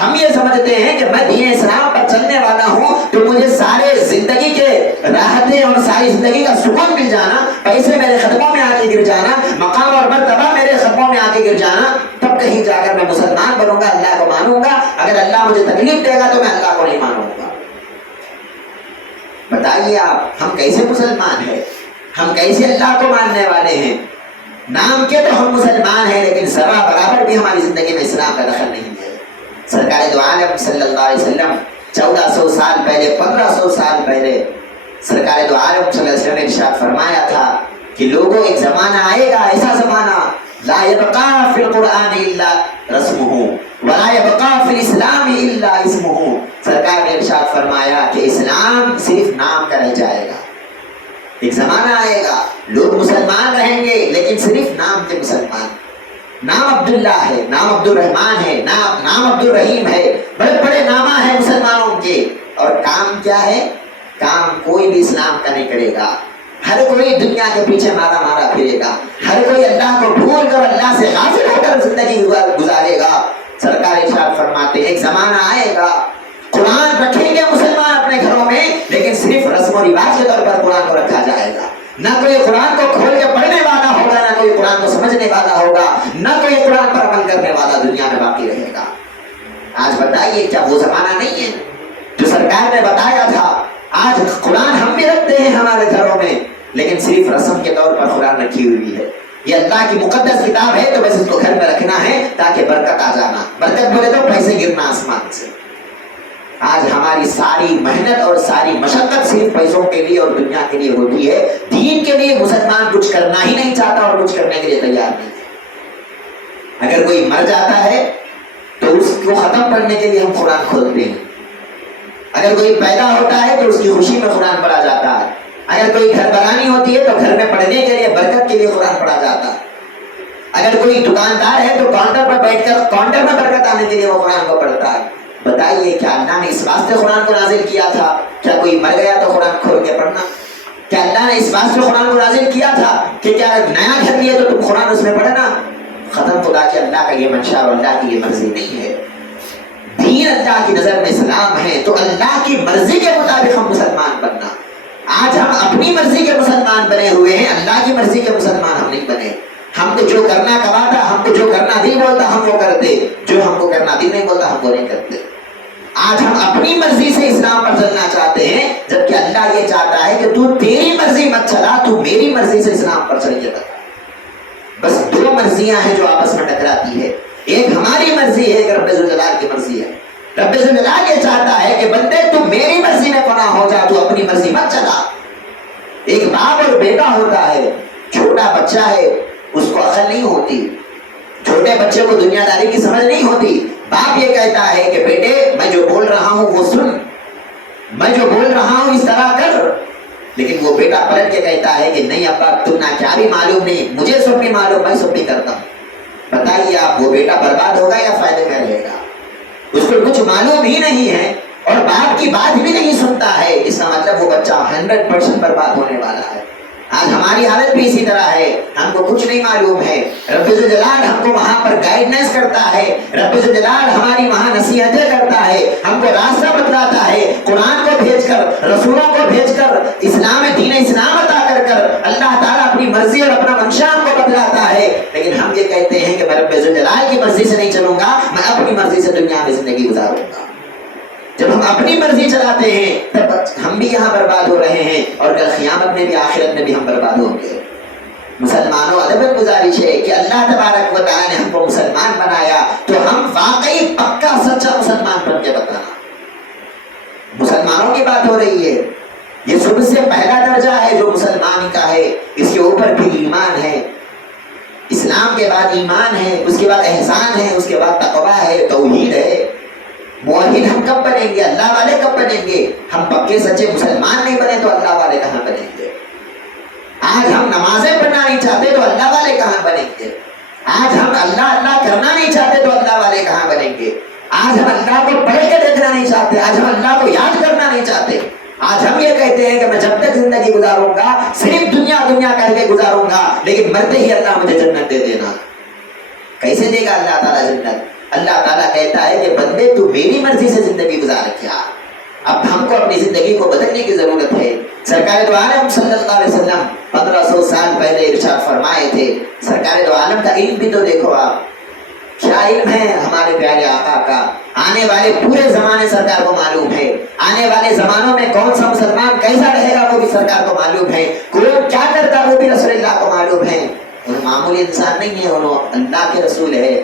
ہم یہ سمجھتے ہیں کہ میں دین اسلام پر چلنے والا ہوں تو مجھے سارے زندگی کے راحتیں اور ساری زندگی کا سکون مل جانا، پیسے میرے قدموں میں آ کے گر جانا، مقام اور مرتبہ میرے قدموں میں آ کے گر جانا، تب کہیں جا کر میں مسلمان بنوں گا، اللہ کو مانوں گا۔ اگر اللہ مجھے تکلیف دے گا تو میں اللہ کو نہیں مانوں گا۔ بتائیے آپ، ہم کیسے مسلمان ہیں؟ ہم کیسے اللہ کو ماننے والے ہیں؟ نام کے تو ہم مسلمان ہیں، لیکن ذرا برابر بھی ہماری زندگی میں اسلام کا دخل نہیں ہے۔ سرکار دو عالم صلی اللہ علیہ وسلم 1400 سال پہلے، 1500 سال پہلے سرکار دو عالم صلی اللہ علیہ وسلم نے ارشاد فرمایا تھا کہ لوگوں ایک زمانہ آئے گا، ایسا زمانہ لا يبقى في القرآن الا رسمه ولا يبقى في الاسلام الا اسمه۔ سرکار نے ارشاد فرمایا کہ اسلام صرف نام کا رہ جائے گا۔ ایک زمانہ آئے گا لوگ مسلمان رہیں گے لیکن صرف نام کے مسلمان، نام عبداللہ ہے، نام عبد الرحمن ہے، نام عبد الرحیم ہے، بڑے بڑے نامہ ہیں مسلمانوں کے، اور کام کیا ہے؟ کام کوئی بھی اسلام کا نہیں کرے گا۔ ہر کوئی دنیا کے پیچھے مارا مارا پھرے گا، ہر کوئی اللہ کو بھول کر اللہ سے غافل ہو کر زندگی گزارے گا۔ سرکار ارشاد فرماتے ہیں ایک زمانہ آئے گا قرآن رکھیں گے مسلمان اپنے گھروں میں، لیکن صرف رسم و رواج کے طور پر قرآن کو رکھا جائے گا۔ نہ کوئی قرآن کو کھول کے پڑھنے والا ہوگا، نہ کوئی قرآن کو سمجھنے والا ہوگا، نہ کوئی قرآن پر عمل کرنے والا دنیا میں باقی رہے گا۔ آج بتائیے کیا وہ زمانہ نہیں ہے جو سرکار نے بتایا تھا؟ آج قرآن ہم بھی رکھتے ہیں ہمارے گھروں میں، لیکن صرف رسم کے طور پر قرآن رکھی ہوئی ہے۔ یہ اللہ کی مقدس کتاب ہے تو بس اس کو گھر میں رکھنا ہے تاکہ برکت آ جانا۔ برکت بولے تو پیسے گرنا آسمان سے۔ آج ہماری ساری محنت اور ساری مشقت صرف پیسوں کے لیے اور دنیا کے لیے ہوتی ہے، دین کے لیے مسلمان کچھ کرنا ہی نہیں چاہتا اور کچھ کرنے کے لیے تیار نہیں ہے۔ اگر کوئی مر جاتا ہے تو اس کو ختم کرنے کے لیے ہم قرآن کھولتے ہیں، اگر کوئی پیدا ہوتا ہے تو اس کی خوشی میں قرآن پڑھا جاتا ہے. اگر کوئی گھر بنانی ہوتی ہے تو گھر میں پڑھنے کے لیے برکت کے لیے قرآن پڑھا جاتا ہے. اگر کوئی دکاندار ہے تو کاؤنٹر پر بیٹھ کر کاؤنٹر میں برکت آنے کے لیے وہ قرآن کو پڑھتا ہے. بتائیے کیا اللہ نے اس واسطے قرآن کو نازل کیا تھا؟ کیا کوئی مر گیا تو قرآن کھول کے پڑھنا؟ کیا اللہ نے اس واسطے قرآن کو نازل کیا تھا کہ کیا نیا گھر لیے تو تم قرآن اس میں پڑھنا؟ ختم. خدا کہ اللہ کا یہ منشا اور اللہ کی یہ مرضی نہیں ہے. دین اللہ کی نظر میں اسلام ہے تو اللہ کی مرضی کے مطابق ہم مسلمان بننا. آج ہم اپنی مرضی کے مسلمان بنے ہوئے ہیں، اللہ کی مرضی کے مسلمان ہم نہیں بنے. ہم کو جو کرنا کہا تھا، ہم کو جو کرنا دل بولتا ہم وہ کرتے، جو ہم کو کرنا دل نہیں بولتا ہم وہ نہیں کرتے. آج ہم اپنی مرضی سے اسلام پر چلنا چاہتے ہیں، جبکہ اللہ یہ چاہتا ہے کہ تو تیری مرضی مت چلا، تو میری مرضی سے اسلام پر چل کے بتا. بس دو مرضیاں ہیں جو آپس میں ٹکراتی ہے. ایک ہماری مرضی ہے، ایک رب ذوالجلال کی مرضی ہے. رب ذوالجلال یہ چاہتا ہے کہ بندے تو میری مرضی میں فنا ہو جا، تو اپنی مرضی مت چلا. ایک باپ اور بیٹا ہوتا ہے، چھوٹا بچہ ہے، اس کو عقل نہیں ہوتی، چھوٹے بچے کو دنیا داری کی سمجھ نہیں ہوتی. باپ یہ کہتا ہے کہ بیٹے میں جو بول رہا ہوں وہ سن، میں جو بول رہا ہوں اس طرح کر. لیکن وہ بیٹا پلٹ کے کہتا ہے کہ نہیں ابا تم نہ کیا بھی معلوم نہیں، مجھے سب بھی معلوم، میں سب بھی کرتا ہوں. بتائیے آپ وہ بیٹا برباد ہوگا یا فائدے میں رہے گا؟ اس کو کچھ معلوم ہی نہیں ہے اور باپ کی بات بھی نہیں سنتا ہے. اس کا مطلب وہ بچہ 100% برباد ہونے والا ہے. آج ہماری حالت بھی اسی طرح ہے، ہم کو کچھ نہیں معلوم ہے. رب ذوالجلال ہم کو وہاں پر گائیڈنس کرتا ہے، رب ذوالجلال ہماری وہاں نصیحتیں کرتا ہے، ہم کو راستہ بتلاتا ہے. قرآن کو بھیج کر، رسولوں کو بھیج کر، اسلام دین اسلام عطا کر کر اللہ تعالیٰ اپنی مرضی اور اپنا منشا ہم کو بتلاتا ہے. لیکن ہم یہ کہتے ہیں کہ میں رب ذوالجلال کی مرضی سے نہیں چلوں گا، میں اپنی مرضی سے دنیا میں زندگی گزاروں گا. جب ہم اپنی مرضی چلاتے ہیں تب ہم بھی یہاں برباد ہو رہے ہیں اور کل قیامت میں بھی آخرت میں بھی ہم برباد ہوں گے. مسلمانوں ادب گزارش ہے کہ اللہ تبارک و تعالیٰ نے ہم کو مسلمان بنایا تو ہم واقعی پکا سچا مسلمان بن کے بتانا. مسلمانوں کی بات ہو رہی ہے، یہ سب سے پہلا درجہ ہے جو مسلمان کا ہے. اس کے اوپر بھی ایمان ہے، اسلام کے بعد ایمان ہے، اس کے بعد احسان ہے، اس کے بعد تقویٰ ہے، توحید ہے. موحد ہم کب بنیں گے؟ اللہ والے کب بنیں گے؟ ہم پکے سچے مسلمان نہیں بنے تو اللہ والے کہاں بنیں گے؟ آج ہم نمازیں پڑھنا نہیں چاہتے تو اللہ والے کہاں بنیں گے؟ آج ہم اللہ اللہ کرنا نہیں چاہتے تو اللہ والے کہاں بنیں گے؟ آج ہم اللہ کو پڑھ کے دیکھنا نہیں چاہتے، آج ہم اللہ کو یاد کرنا نہیں چاہتے. آج ہم یہ کہتے ہیں کہ میں جب تک زندگی گزاروں گا صرف دنیا دنیا کر کے گزاروں گا، لیکن مرتے ہی اللہ مجھے جنت دے دینا. کیسے دے گا اللہ تعالیٰ جنت؟ اللہ تعالیٰ کہتا ہے کہ بندے تو میری مرضی سے زندگی گزار کیا. اب ہم کو اپنی زندگی کو بدلنے کی ضرورت ہے. سرکار دو عالم صلی اللہ علیہ وسلم 1500 سال پہلے ارشاد فرمائے تھے. سرکار دو عالم کا علم بھی تو دیکھو آپ، کیا علم ہے ہمارے پیارے آقا کا. آنے والے پورے زمانے سرکار کو معلوم ہے، آنے والے زمانوں میں کون سا مسلمان کیسا رہے گا وہ بھی سرکار کو معلوم ہے، کون کیا کرتا وہ بھی رسول اللہ کو معلوم ہے. وہ معمولی انسان نہیں ہے، وہ اللہ کے رسول ہے.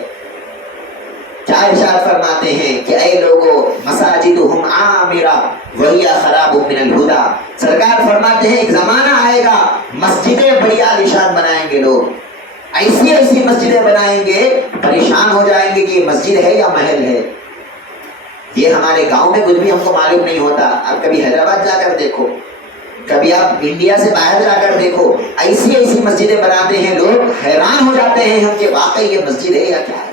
کیا ارشاد فرماتے ہیں کہ اے لوگو مساجدہم عامرہ وہی خراب من الہدی. سرکار فرماتے ہیں ایک زمانہ آئے گا مسجدیں بڑی عالیشان بنائیں گے لوگ، ایسی ایسی مسجدیں بنائیں گے پریشان ہو جائیں گے کہ یہ مسجد ہے یا محل ہے. یہ ہمارے گاؤں میں کچھ بھی ہم کو معلوم نہیں ہوتا. آپ کبھی حیدرآباد جا کر دیکھو، کبھی آپ انڈیا سے باہر جا کر دیکھو، ایسی ایسی مسجدیں بناتے ہیں لوگ، حیران ہو جاتے ہیں ہم کہ واقعی یہ مسجد ہے یا کیا ہے.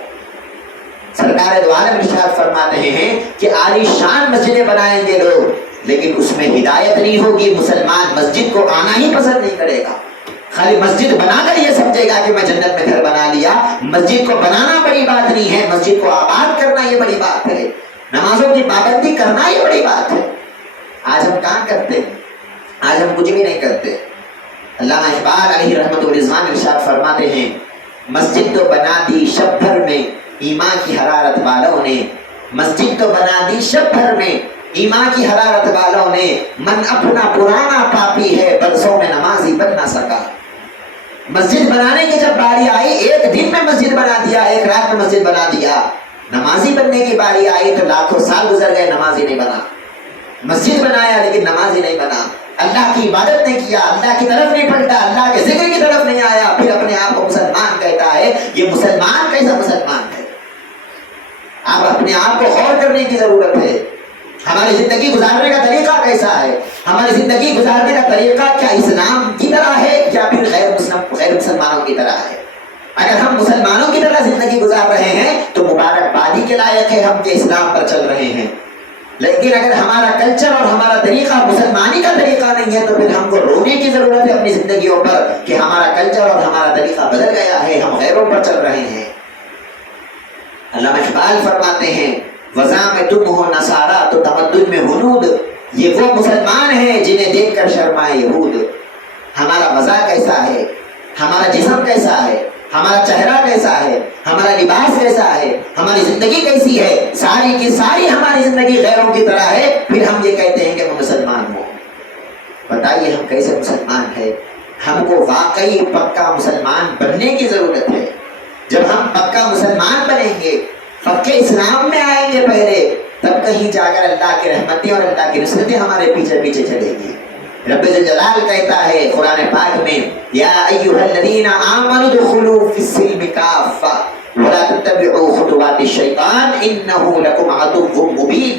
سرکار دو عالم ارشاد فرماتے ہیں کہ عالی شان مسجدیں بنائیں گے لوگ، لیکن اس میں ہدایت نہیں ہوگی. مسلمان مسجد کو آنا ہی پسند نہیں کرے گا، خالی مسجد بنا کر یہ سمجھے گا کہ میں جنت میں گھر بنا لیا. مسجد کو بنانا بڑی بات نہیں ہے، مسجد کو آباد کرنا یہ بڑی بات ہے، نمازوں کی پابندی کرنا یہ بڑی بات ہے. آج ہم کہاں کرتے ہیں؟ آج ہم کچھ بھی نہیں کرتے. علامہ اقبال علیہ رحمت و رضوان ارشاد فرماتے ہیں مسجد تو بنا دی شب بھر میں ایمان کی حرارت والوں نے، مسجد تو بنا دی شب بھر میں ایمان کی حرارت والوں نے، من اپنا پرانا پاپی ہے برسوں میں نمازی بن نہ سکا. مسجد بنانے کی جب باری آئی، ایک دن میں مسجد بنا دیا، ایک رات میں مسجد بنا دیا. نمازی بننے کی باری آئی تو لاکھوں سال گزر گئے، نمازی نہیں بنا. مسجد بنایا لیکن نمازی نہیں بنا، اللہ کی عبادت نہیں کیا، اللہ کی طرف نہیں پلٹا، اللہ کے ذکر کی طرف نہیں آیا، پھر اپنے آپ کو مسلمان کہتا ہے. یہ مسلمان کیسا مسلمان ہے؟ آپ اپنے آپ کو غور کرنے کی ضرورت ہے. ہمارے ہماری زندگی گزارنے کا طریقہ کیسا ہے؟ ہماری زندگی گزارنے کا طریقہ کیا اسلام کی طرح ہے یا پھر غیر مسلمانوں کی طرح ہے؟ اگر ہم مسلمانوں کی طرح زندگی گزار رہے ہیں تو مبارکبادی کے لائق ہے ہم کہ اسلام پر چل رہے ہیں، لیکن اگر ہمارا کلچر اور ہمارا طریقہ مسلمانی کا طریقہ نہیں ہے تو پھر ہم کو رونے کی ضرورت ہے اپنی زندگیوں پر کہ ہمارا کلچر اور ہمارا طریقہ بدل گیا ہے، ہم غیروں پر چل رہے ہیں۔ علامہ اقبال فرماتے ہیں وضع میں تم ہو نصارا تو تمدن میں ہنود، یہ وہ مسلمان ہیں جنہیں دیکھ کر شرمائے یہود۔ ہمارا وضع کیسا ہے، ہمارا جسم کیسا ہے، ہمارا چہرہ کیسا ہے، ہمارا لباس کیسا ہے، ہماری زندگی کیسی ہے، ساری کی ساری ہماری زندگی غیروں کی طرح ہے، پھر ہم یہ کہتے ہیں کہ ہم مسلمان ہوں۔ بتائیے ہم کیسے مسلمان ہیں؟ ہم کو واقعی پکا مسلمان بننے کی ضرورت ہے۔ جب ہم پکا مسلمان بنیں گے، پکے اسلام میں آئیں گے پہلے، تب کہیں جا کر اللہ کی رحمتیں اور اللہ کی نصرتیں ہمارے پیچھے پیچھے چلیں گی۔ رب ذوالجلال کہتا ہے قرآن پاک میں یا ایھا الذین آمنوا ادخلوا فی السلم کافہ ولا تتبعوا خطوات الشیطان انہ لکم عدو مبین۔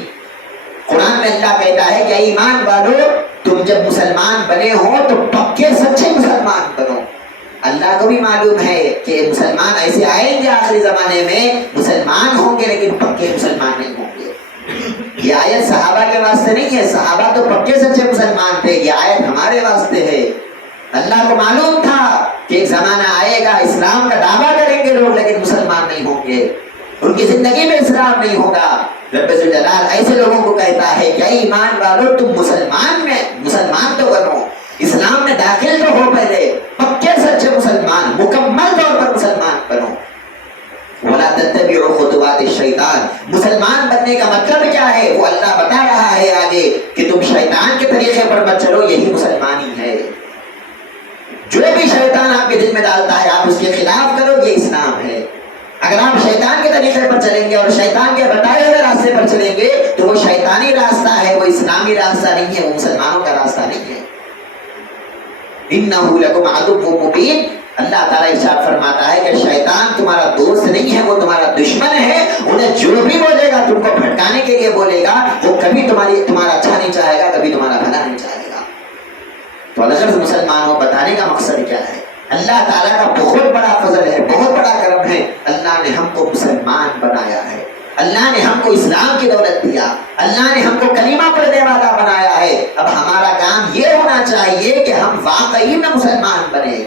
قرآن میں اللہ کہتا ہے کہ ایمان والو تم جب مسلمان بنے ہو تو پکے سچے مسلمان بنو۔ اللہ کو بھی معلوم ہے کہ مسلمان ایسے آئیں گے آخری زمانے میں، مسلمان ہوں گے لیکن پکے مسلمان نہیں ہوں گے۔ یہ آیت صحابہ کے واسطے نہیں ہے، صحابہ تو پکے سچے مسلمان تھے، یہ آیت ہمارے واسطے ہے۔ اللہ کو معلوم تھا کہ ایک زمانہ آئے گا اسلام کا دعویٰ کریں گے لوگ لیکن مسلمان نہیں ہوں گے، ان کی زندگی میں اسلام نہیں ہوگا۔ رب ذوالجلال ایسے لوگوں کو کہتا ہے کہ ایمان والو تم مسلمان تو بنو، اسلام میں داخل تو ہو، پہلے پکے سچے مسلمان مکمل طور پر مسلمان بنو۔ وَلَا تَتَّبِعُوا خُطُوَاتِ الشَّيْطَانِ، مسلمان بننے کا مطلب کیا ہے وہ اللہ بتا رہا ہے آگے کہ تم شیطان کے طریقے پر مت چلو، یہی مسلمانی ہے۔ جو بھی شیطان آپ کے دل میں ڈالتا ہے آپ اس کے خلاف کرو، یہ اسلام ہے۔ اگر آپ شیطان کے طریقے پر چلیں گے اور شیطان کے بتائے ہوئے راستے پر چلیں گے تو وہ شیطانی راستہ ہے، وہ اسلامی راستہ نہیں ہے، وہ مسلمانوں کا راستہ نہیں ہے۔ انہ لکم عدو مبین، اللہ تعالیٰ ارشاد فرماتا ہے کہ شیطان تمہارا دوست نہیں ہے، وہ تمہارا دشمن ہے۔ انہیں جو بھی بولے گا تم کو بھٹکانے کے لیے بولے گا، وہ کبھی تمہارا اچھا نہیں چاہے گا، کبھی تمہارا بھلا نہیں چاہے گا۔ تو اگر مسلمان ہو، بتانے کا مقصد کیا ہے؟ اللہ تعالیٰ کا بہت بڑا فضل ہے، بہت بڑا کرم ہے، اللہ نے ہم کو مسلمان بنایا ہے، اللہ نے ہم کو اسلام کی دولت دیا، اللہ نے ہم کو کلمہ پڑھنے والا بنایا ہے۔ اب ہمارا کام یہ ہونا چاہیے کہ ہم واقعی میں مسلمان بنے،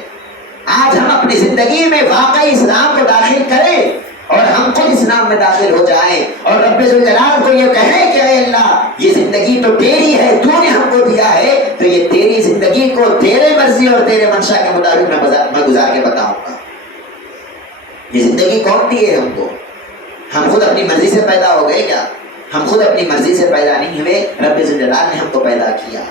آج ہم اپنی زندگی میں واقعی اسلام کو داخل کریں اور ہم خود اسلام میں داخل ہو جائیں اور رب ذوالجلال کو یہ کہیں کہ اے اللہ یہ زندگی تو تیری ہے، تو نے ہم کو دیا ہے، تو یہ تیری زندگی کو تیرے مرضی اور تیرے منشا کے مطابق میں گزار کے بتاؤں گا۔ یہ زندگی کون دی ہے ہم کو؟ ہم خود اپنی مرضی سے پیدا ہو گئے کیا؟ ہم خود اپنی مرضی سے پیدا نہیں ہوئے، رب ذوالجلال نے ہم کو پیدا کیا۔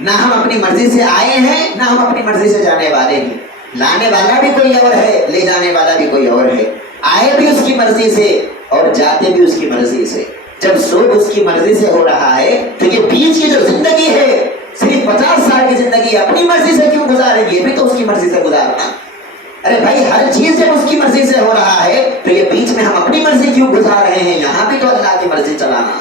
نہ ہم اپنی مرضی سے آئے ہیں، نہ ہم اپنی مرضی سے جانے والے ہیں۔ لانے والا بھی کوئی اور ہے، لے جانے والا بھی کوئی اور ہے، آئے بھی اس کی مرضی سے اور جاتے بھی اس کی مرضی سے۔ جب سب اس کی مرضی سے ہو رہا ہے تو یہ بیچ کی جو زندگی ہے، صرف 50 سال کی زندگی اپنی مرضی سے کیوں گزاریں گے؟ بھی تو اس کی مرضی سے گزارنا۔ ارے بھائی ہر چیز جب اس کی مرضی سے ہو رہا ہے تو یہ بیچ میں ہم اپنی مرضی کیوں گزار رہے ہیں؟ یہاں بھی تو اللہ کی مرضی چلانا۔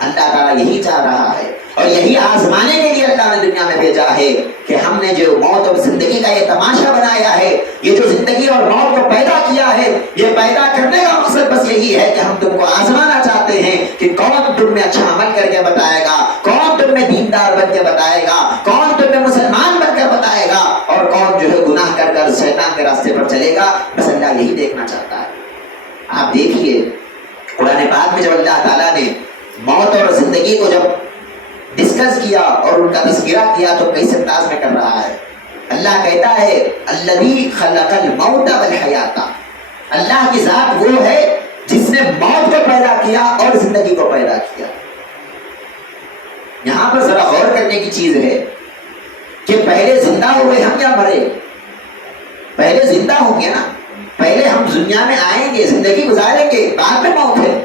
اللہ تعالیٰ یہی چاہ رہا ہے اور یہی آزمانے کے لیے اللہ نے دنیا میں بھیجا ہے کہ ہم نے جو موت اور زندگی کا یہ تماشا بنایا ہے، یہ جو زندگی اور موت کو پیدا کیا ہے، یہ پیدا کرنے کا مقصد بس یہی ہے کہ ہم تم کو آزمانا چاہتے ہیں کہ کون تم میں اچھا عمل کر کے بتائے گا، کون تم میں دیندار بن کے بتائے گا، کون تم میں مسلمان بن کر بتائے گا اور کون جو ہے گناہ کر کر شیطان کے راستے پر چلے گا۔ بس اللہ یہی دیکھنا چاہتا ہے۔ آپ دیکھیے قرآن پاک میں جب اللہ تعالیٰ نے موت اور زندگی کو جب ڈسکس کیا اور ان کا تذکرہ کیا تو کیسے انداز میں کر رہا ہے۔ اللہ کہتا ہے الذی خلق الموت والحیات، اللہ کی ذات وہ ہے جس نے موت کو پیدا کیا اور زندگی کو پیدا کیا۔ یہاں پر ذرا غور کرنے کی چیز ہے کہ پہلے زندہ ہوئے ہم یا مرے؟ پہلے زندہ ہوں گے نا، پہلے ہم دنیا میں آئیں گے، زندگی گزاریں گے، بعد میں موت ہے۔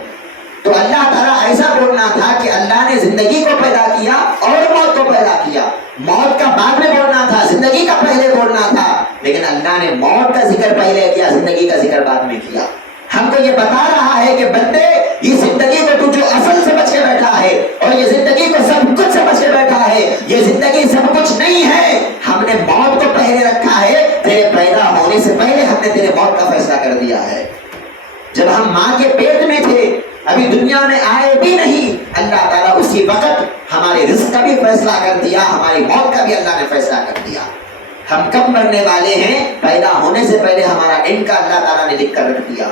تو اللہ تعالیٰ ایسا بولنا تھا کہ اللہ نے زندگی کو پیدا کیا اور موت کو پیدا کیا، موت کا بعد میں بولنا تھا، زندگی کا پہلے بولنا تھا، لیکن اللہ نے موت کا ذکر پہلے کیا، زندگی کا ذکر بعد میں کیا۔ ہم کو یہ بتا رہا ہے کہ بندے یہ زندگی کو تو جو اصل سے بچ کے بیٹھا ہے اور جب ہم ماں کے پیٹ میں تھے، ابھی دنیا میں آئے بھی نہیں، اللہ تعالیٰ اسی وقت ہمارے رزق کا بھی فیصلہ کر دیا، ہماری موت کا بھی اللہ نے فیصلہ کر دیا۔ ہم کب مرنے والے ہیں، پیدا ہونے سے پہلے ہمارا اینڈ کا اللہ تعالیٰ نے لکھ کر رکھ دیا۔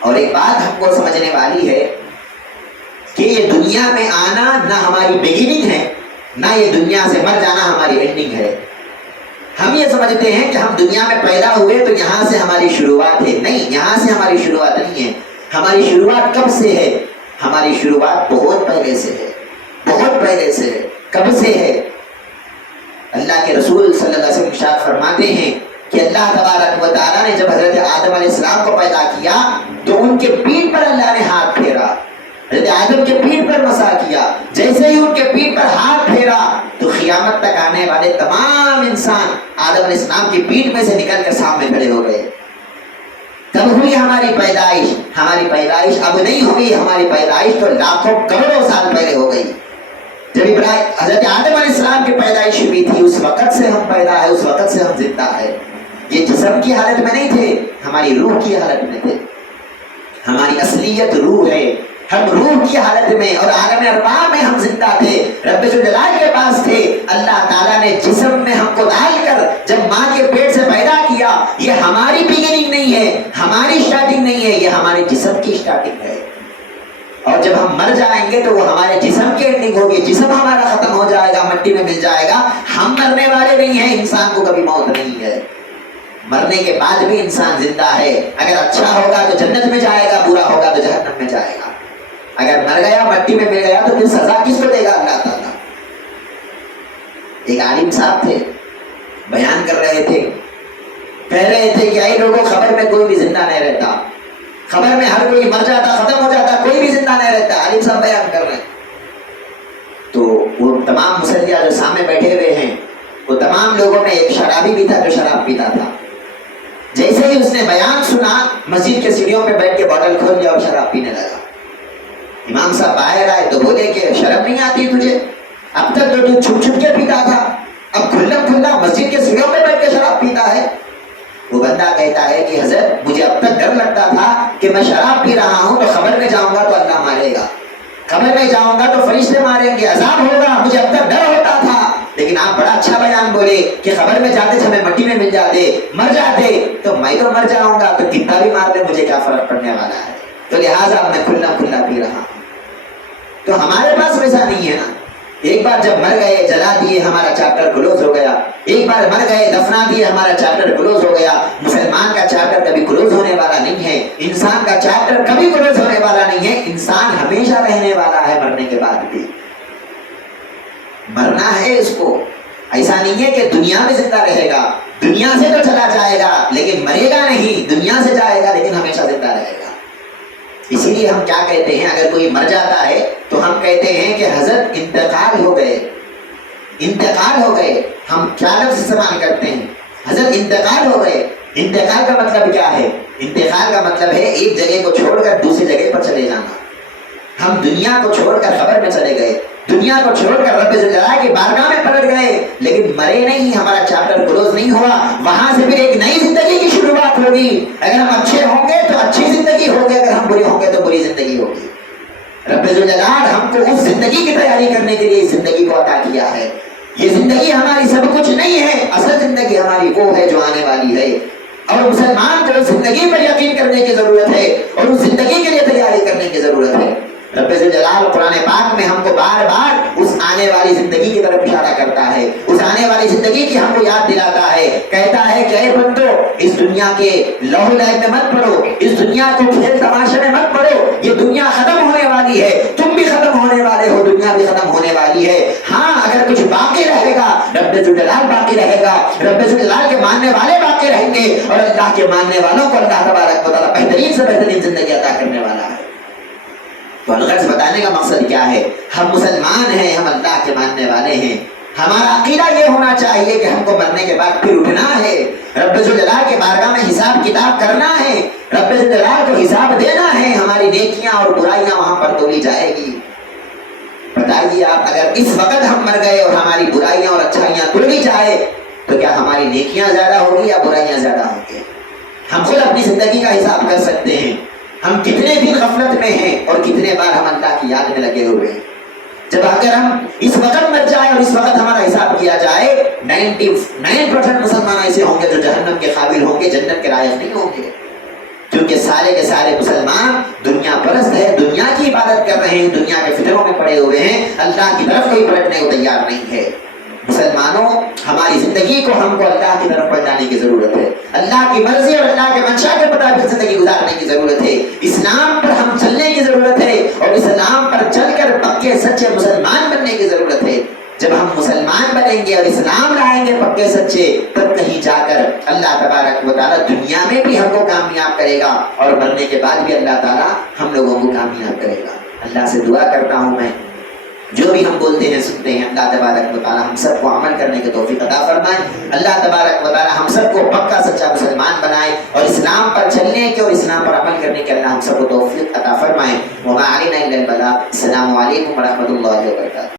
اور ایک بات ہم کو سمجھنے والی ہے کہ یہ دنیا میں آنا نہ ہماری بگننگ ہے، نہ یہ دنیا سے مر جانا ہماری اینڈنگ ہے۔ ہم یہ سمجھتے ہیں کہ ہم دنیا میں پیدا ہوئے تو یہاں سے ہماری شروعات ہے، نہیں، یہاں سے ہماری شروعات نہیں ہے۔ ہماری شروعات کب سے ہے؟ ہماری شروعات بہت پہلے سے ہے، بہت پہلے سے ہے۔ کب سے ہے؟ اللہ کے رسول صلی اللہ علیہ وسلم ارشاد فرماتے ہیں کہ اللہ تبارک و تعالیٰ نے جب حضرت آدم علیہ السلام کو پیدا کیا تو ان کے پیٹھ پر اللہ نے ہاتھ پھیرا، حضرت آدم کے پیٹھ پر مسا کیا۔ جیسے ہی ان کے پیٹھ پر ہاتھ پھیرا تو قیامت تک آنے والے تمام انسان آدم علیہ السلام کی پیٹھ میں سے نکل کر سامنے کھڑے ہو گئے۔ تب ہوئی ہماری پیدائش۔ ہماری پیدائش اب نہیں ہوئی، ہماری پیدائش تو لاکھوں کروڑوں سال پہلے ہو گئی۔ جب حضرت آدم علیہ السلام کی پیدائش ہوئی تھی، اس وقت سے ہم پیدا ہے، اس وقت سے ہم زندہ ہے۔ یہ جسم کی حالت میں نہیں تھے، ہماری روح کی حالت میں تھے۔ ہماری اصلیت روح ہے، ہم روح کی حالت میں اور عالم ارواح میں ہم زندہ تھے، رب ذوالجلال کے پاس تھے۔ اللہ تعالیٰ نے جسم میں ہم کو ڈال کر جب ماں کے پیٹ سے پیدا کیا، یہ ہماری بگننگ نہیں ہے، ہماری اسٹارٹنگ نہیں ہے، یہ ہمارے جسم کی اسٹارٹنگ ہے۔ اور جب ہم مر جائیں گے تو وہ ہمارے جسم کی اینڈنگ ہوگی، جسم ہمارا ختم ہو جائے گا، مٹی میں مل جائے گا۔ ہم مرنے والے نہیں ہیں، انسان کو کبھی موت نہیں ہے۔ مرنے کے بعد بھی انسان زندہ ہے، اگر اچھا ہوگا تو جنت میں جائے گا، برا ہوگا تو جہنم میں جائے گا۔ اگر مر گیا، مٹی میں مل گیا تو پھر سزا کس کو دے گا؟ اللہ تعالیٰ۔ ایک عالم صاحب تھے، بیان کر رہے تھے، کہہ رہے تھے کہ اے لوگوں، خبر میں کوئی بھی زندہ نہیں رہتا، خبر میں ہر کوئی مر جاتا، ختم ہو جاتا، کوئی بھی زندہ نہیں رہتا۔ عالم صاحب بیان کر رہے ہیں تو وہ تمام مسلیہ جو سامنے بیٹھے ہوئے ہیں، وہ تمام لوگوں میں ایک شرابی بھی تھا جو شراب پیتا تھا۔ جیسے ہی اس نے بیان سنا، مسجد کے سیڑھیوں پہ بیٹھ کے بوتل کھول لیا اور شراب پینے لگا۔ امام صاحب باہر آئے تو بولے کہ شرم نہیں آتی تجھے؟ اب تک تو تو چھپ چھپ کے پیتا تھا، اب کھلا کھلا مسجد کے سیڑھیوں پہ بیٹھ کے شراب پیتا ہے۔ وہ بندہ کہتا ہے کہ حضرت، مجھے اب تک ڈر لگتا تھا کہ میں شراب پی رہا ہوں تو خبر میں جاؤں گا تو اللہ مارے گا، خبر میں جاؤں گا تو فرشتے ماریں گے، عذاب ہوگا، مجھے اب تک ڈر ہوتا تھا۔ لیکن آپ بڑا اچھا بیان بولے کہ خبر میں جاتے تھے، میں مٹی میں مل جاتے، مر جاتے تو میں تو مر جاؤں گا، تو کتنا بھی مار دے مجھے کیا فرق پڑنے والا ہے، تو لہٰذا میں کھلا کھلا پی رہا ہوں۔ تو ہمارے پاس ویسا نہیں ہے نا۔ ایک بار جب مر گئے، جلا دیے، ہمارا چیپٹر کلوز ہو گیا۔ ایک بار مر گئے، دفنا دیے، ہمارا چیپٹر کلوز ہو گیا۔ مسلمان کا چیپٹر کبھی کلوز ہونے والا نہیں ہے، انسان کا چیپٹر کبھی کلوز ہونے والا نہیں ہے۔ انسان ہمیشہ رہنے والا ہے، مرنے کے بعد بھی مرنا ہے اس کو۔ ایسا نہیں ہے کہ دنیا میں زندہ رہے گا، دنیا سے تو چلا جائے گا لیکن مرے گا نہیں، دنیا سے جائے گا لیکن ہمیشہ زندہ رہے گا۔ اسی لیے ہم کیا کہتے ہیں، اگر کوئی مر جاتا ہے تو ہم کہتے ہیں کہ حضرت انتقال ہو گئے، انتقال ہو گئے۔ ہم کیا لفظ استعمال کرتے ہیں؟ حضرت انتقال ہو گئے۔ انتقال کا مطلب کیا ہے؟ انتقال کا مطلب ہے ایک جگہ کو چھوڑ کر دوسری جگہ پر چلے جانا۔ ہم دنیا کو چھوڑ کر قبر میں چلے گئے، دنیا کو چھوڑ کر رب ذوالجلال کی بارگاہ میں پلٹ گئے، لیکن مرے نہیں، ہمارا چیپٹر کلوز نہیں ہوا۔ وہاں سے پھر ایک نئی زندگی کی شروعات ہوگی۔ اگر ہم اچھے ہوں گے تو اچھی زندگی ہوگی، اگر ہم برے ہوں گے تو بری زندگی ہوگی۔ رب ذوالجلال ہم کو اس زندگی کی تیاری کرنے کے لیے اس زندگی کو عطا کیا ہے۔ یہ زندگی ہماری سب کچھ نہیں ہے، اصل زندگی ہماری وہ ہے جو آنے والی ہے، اور مسلمان کو اس زندگی پر یقین کرنے کی ضرورت ہے اور اس زندگی کے لیے تیاری کرنے کی ضرورت ہے۔ رب ذوالجلال قرآن پاک میں ہم کو بار بار اس آنے والی زندگی کی طرف اشارہ کرتا ہے، اس آنے والی زندگی کی ہم کو یاد دلاتا ہے، کہتا ہے کہ اے بندو، اس دنیا کے لوح لعب میں مت پڑو، اس دنیا کو کھیل تماشے میں مت پڑو، یہ دنیا ختم ہونے والی ہے، تم بھی ختم ہونے والے ہو، دنیا بھی ختم ہونے والی ہے۔ ہاں، اگر کچھ باقی رہے گا، رب ذوالجلال باقی رہے گا، رب ذوالجلال کے ماننے والے باقی رہیں گے، اور اللہ کے ماننے والوں کو اللہ تبارک و تعالیٰ بہترین سے بہترین زندگی عطا کرنے والا ہے۔ تو الغرض بتانے کا مقصد کیا ہے؟ ہم مسلمان ہیں، ہم اللہ کے ماننے والے ہیں۔ ہمارا عقیدہ یہ ہونا چاہیے کہ ہم کو مرنے کے بعد پھر اٹھنا ہے، رب ذوالجلال کے بارگاہ میں حساب کتاب کرنا ہے، رب ذوالجلال کو حساب دینا ہے، ہماری نیکیاں اور برائیاں وہاں پر تولی جائے گی۔ بتائیے آپ، اگر اس وقت ہم مر گئے اور ہماری برائیاں اور اچھائیاں تولی جائے تو کیا ہماری نیکیاں زیادہ ہوگی یا برائیاں زیادہ ہوں گی؟ ہم خود اپنی زندگی کا حساب کر سکتے ہیں، ہم کتنے دن غفلت میں ہیں اور کتنے بار ہم اللہ کی یاد میں لگے ہوئے ہیں۔ جب اگر ہم اس وقت مر جائے اور اس وقت ہمارا حساب کیا جائے، 99% مسلمان ایسے ہوں گے جو جہنم کے قابل ہوں گے، جنت کے لائق نہیں ہوں گے، کیونکہ سارے کے سارے مسلمان دنیا پرست ہے، دنیا کی عبادت کر رہے ہیں، دنیا کے فتنوں میں پڑے ہوئے ہیں، اللہ کی طرف کوئی پلٹنے کو تیار نہیں ہے۔ مسلمانوں، ہماری زندگی کو ہم کو اللہ کی طرف پلٹانے کی ضرورت ہے، اللہ کی مرضی اور اللہ کے منشا کے مطابق زندگی گزارنے کی ضرورت ہے، اسلام پر ہم چلنے کی ضرورت ہے اور اسلام پر چل کر پکے سچے مسلمان بننے کی ضرورت ہے۔ جب ہم مسلمان بنیں گے اور اسلام لائیں گے پکے سچے، تب کہیں جا کر اللہ تبارک و تعالیٰ دنیا میں بھی ہم کو کامیاب کرے گا اور مرنے کے بعد بھی اللہ تعالیٰ ہم لوگوں کو کامیاب کرے گا۔ اللہ سے دعا کرتا ہوں میں، جو بھی ہم بولتے ہیں سنتے ہیں، اللہ تبارک و تعالیٰ ہم سب کو عمل کرنے کی توفیق عطا فرمائے۔ اللہ تبارک و تعالیٰ ہم سب کو پکا سچا مسلمان بنائے اور اسلام پر چلنے کے اور اسلام پر عمل کرنے کے اللہ ہم سب کو توفیق عطا فرمائے۔ وما علینا الا البلاغ۔ السلام علیکم ورحمۃ اللہ وبرکاتہ۔